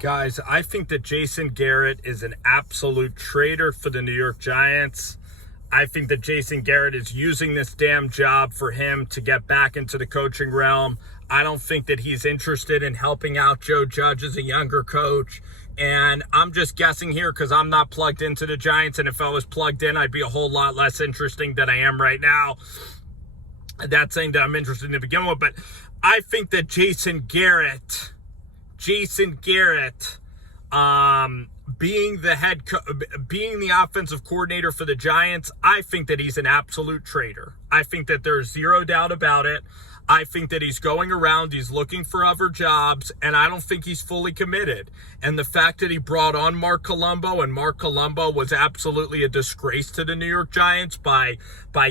Guys, I think that Jason Garrett is an absolute traitor for the New York Giants. I think that Jason Garrett is using this damn job for him to get back into the coaching realm. I don't think that he's interested in helping out Joe Judge as a younger coach. And I'm just guessing here because I'm not plugged into the Giants. And if I was plugged in, I'd be a whole lot less interesting than I am right now. That's saying that I'm interested to begin with. But I think that Jason Garrett, being the offensive coordinator for the Giants, I think that he's an absolute traitor. I think that there's zero doubt about it. I think that he's going around, he's looking for other jobs, and I don't think he's fully committed. And the fact that he brought on Mark Colombo, and Mark Colombo was absolutely a disgrace to the New York Giants by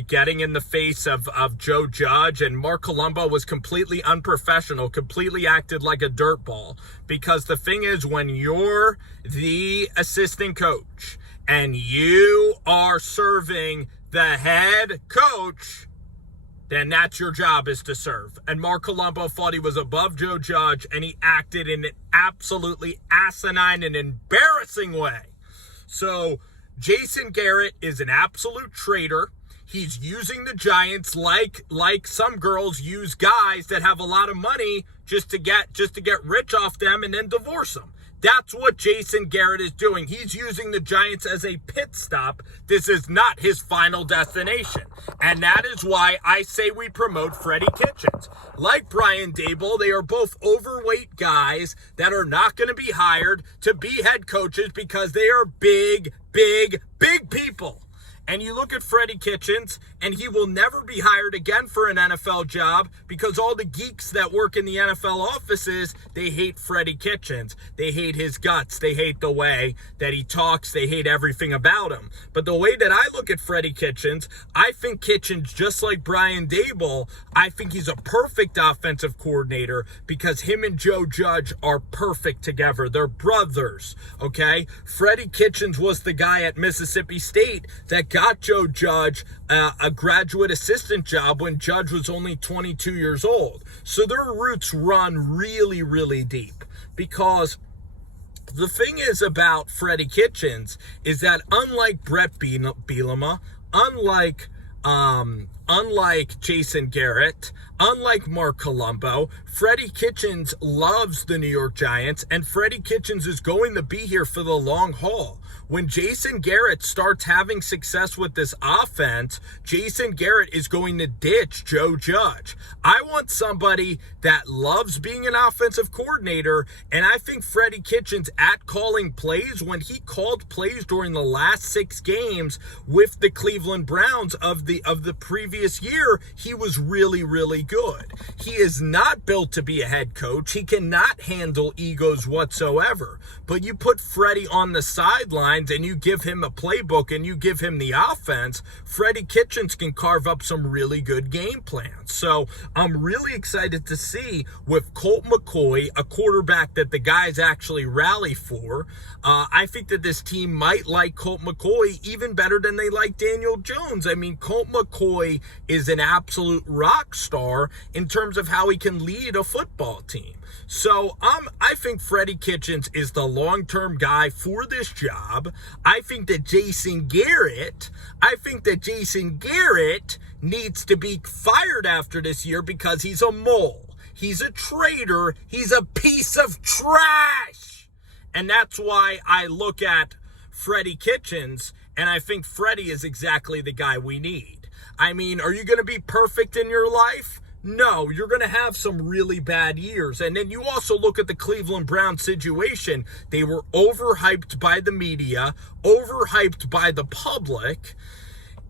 getting in the face of Joe Judge, and Mark Colombo was completely unprofessional, completely acted like a dirtball. Because the thing is, when you're the assistant coach and you are serving the head coach, then that's your job, is to serve. And Mark Colombo thought he was above Joe Judge, and he acted in an absolutely asinine and embarrassing way. So Jason Garrett is an absolute traitor. He's using the Giants like some girls use guys that have a lot of money just to get rich off them and then divorce them. That's what Jason Garrett is doing. He's using the Giants as a pit stop. This is not his final destination. And that is why I say we promote Freddy Kitchens. Like Brian Daboll, they are both overweight guys that are not going to be hired to be head coaches because they are big people. And you look at Freddy Kitchens, and he will never be hired again for an NFL job because all the geeks that work in the NFL offices, they hate Freddy Kitchens. They hate his guts. They hate the way that he talks. They hate everything about him. But the way that I look at Freddy Kitchens, I think Kitchens, just like Brian Daboll, I think he's a perfect offensive coordinator because him and Joe Judge are perfect together. They're brothers, okay? Freddy Kitchens was the guy at Mississippi State that got Joe Judge a graduate assistant job when Judge was only 22 years old. So their roots run really deep, because the thing is about Freddy Kitchens is that unlike Brett Bielema, unlike Jason Garrett, unlike Mark Colombo, Freddy Kitchens loves the New York Giants, and Freddy Kitchens is going to be here for the long haul. When Jason Garrett starts having success with this offense, Jason Garrett is going to ditch Joe Judge. I want somebody that loves being an offensive coordinator, and I think Freddy Kitchens at calling plays, when he called plays during the last 6 games with the Cleveland Browns of the previous year, he was really good. He is not built to be a head coach. He cannot handle egos whatsoever. But you put Freddy on the sidelines and you give him a playbook and you give him the offense, Freddy Kitchens can carve up some really good game plans. So I'm really excited to see with Colt McCoy, a quarterback that the guys actually rally for. I think that this team might like Colt McCoy even better than they like Daniel Jones. I mean, Colt McCoy is an absolute rock star in terms of how he can lead a football team. So I think Freddy Kitchens is the long-term guy for this job. I think that Jason Garrett needs to be fired after this year because he's a mole. He's a traitor. He's a piece of trash. And that's why I look at Freddy Kitchens, and I think Freddy is exactly the guy we need. I mean, are you going to be perfect in your life? No, you're going to have some really bad years. And then you also look at the Cleveland Browns situation. They were overhyped by the media, overhyped by the public,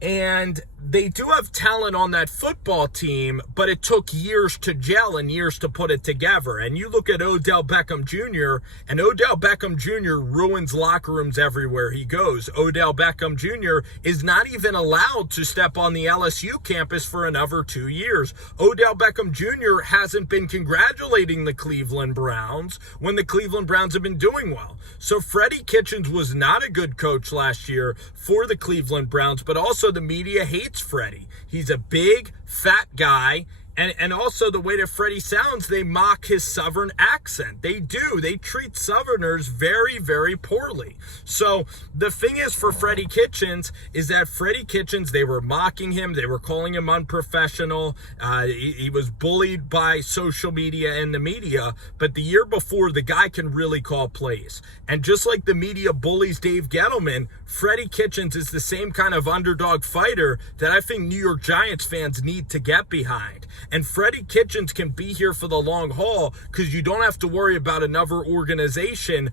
and they do have talent on that football team, but it took years to gel and years to put it together. And you look at Odell Beckham Jr., and Odell Beckham Jr. ruins locker rooms everywhere he goes. Odell Beckham Jr. is not even allowed to step on the LSU campus for another 2 years. Odell Beckham Jr. hasn't been congratulating the Cleveland Browns when the Cleveland Browns have been doing well. So Freddy Kitchens was not a good coach last year for the Cleveland Browns, but also the media hates Freddy. He's a big, fat guy, And also the way that Freddy sounds, they mock his Southern accent. They do. They treat Southerners very, very poorly. So the thing is for Freddy Kitchens is that Freddy Kitchens, they were mocking him. They were calling him unprofessional. He was bullied by social media and the media. But the year before, the guy can really call plays. And just like the media bullies Dave Gettleman, Freddy Kitchens is the same kind of underdog fighter that I think New York Giants fans need to get behind. And Freddy Kitchens can be here for the long haul because you don't have to worry about another organization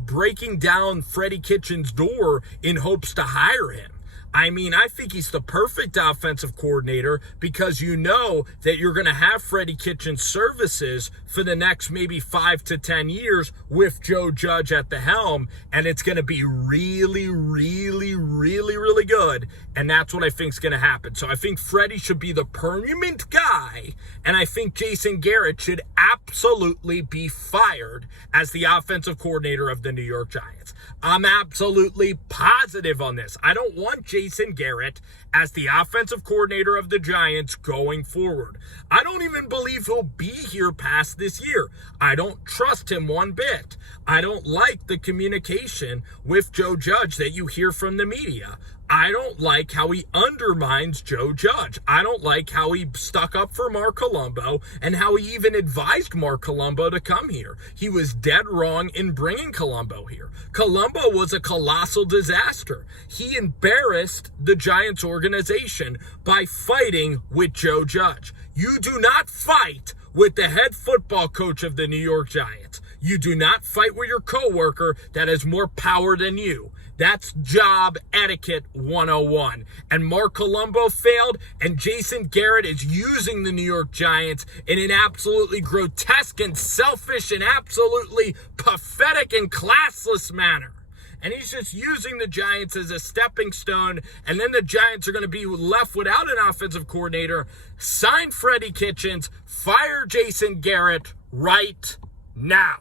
breaking down Freddy Kitchens' door in hopes to hire him. I mean, I think he's the perfect offensive coordinator because you know that you're going to have Freddy Kitchens' services for the next maybe 5 to 10 years with Joe Judge at the helm, and it's going to be really, really, really, really good, and that's what I think is going to happen. So I think Freddy should be the permanent guy, and I think Jason Garrett should absolutely be fired as the offensive coordinator of the New York Giants. I'm absolutely positive on this. I don't want Jason Garrett as the offensive coordinator of the Giants going forward. I don't even believe he'll be here past this year. I don't trust him one bit. I don't like the communication with Joe Judge that you hear from the media. I don't like how he undermines Joe Judge. I don't like how he stuck up for Mark Colombo and how he even advised Mark Colombo to come here. He was dead wrong in bringing Colombo here. Colombo was a colossal disaster. He embarrassed the Giants organization by fighting with Joe Judge. You do not fight with the head football coach of the New York Giants. You do not fight with your coworker that has more power than you. That's job etiquette 101. And Mark Colombo failed, and Jason Garrett is using the New York Giants in an absolutely grotesque and selfish and absolutely pathetic and classless manner. And he's just using the Giants as a stepping stone, and then the Giants are going to be left without an offensive coordinator. Sign Freddy Kitchens, fire Jason Garrett right now.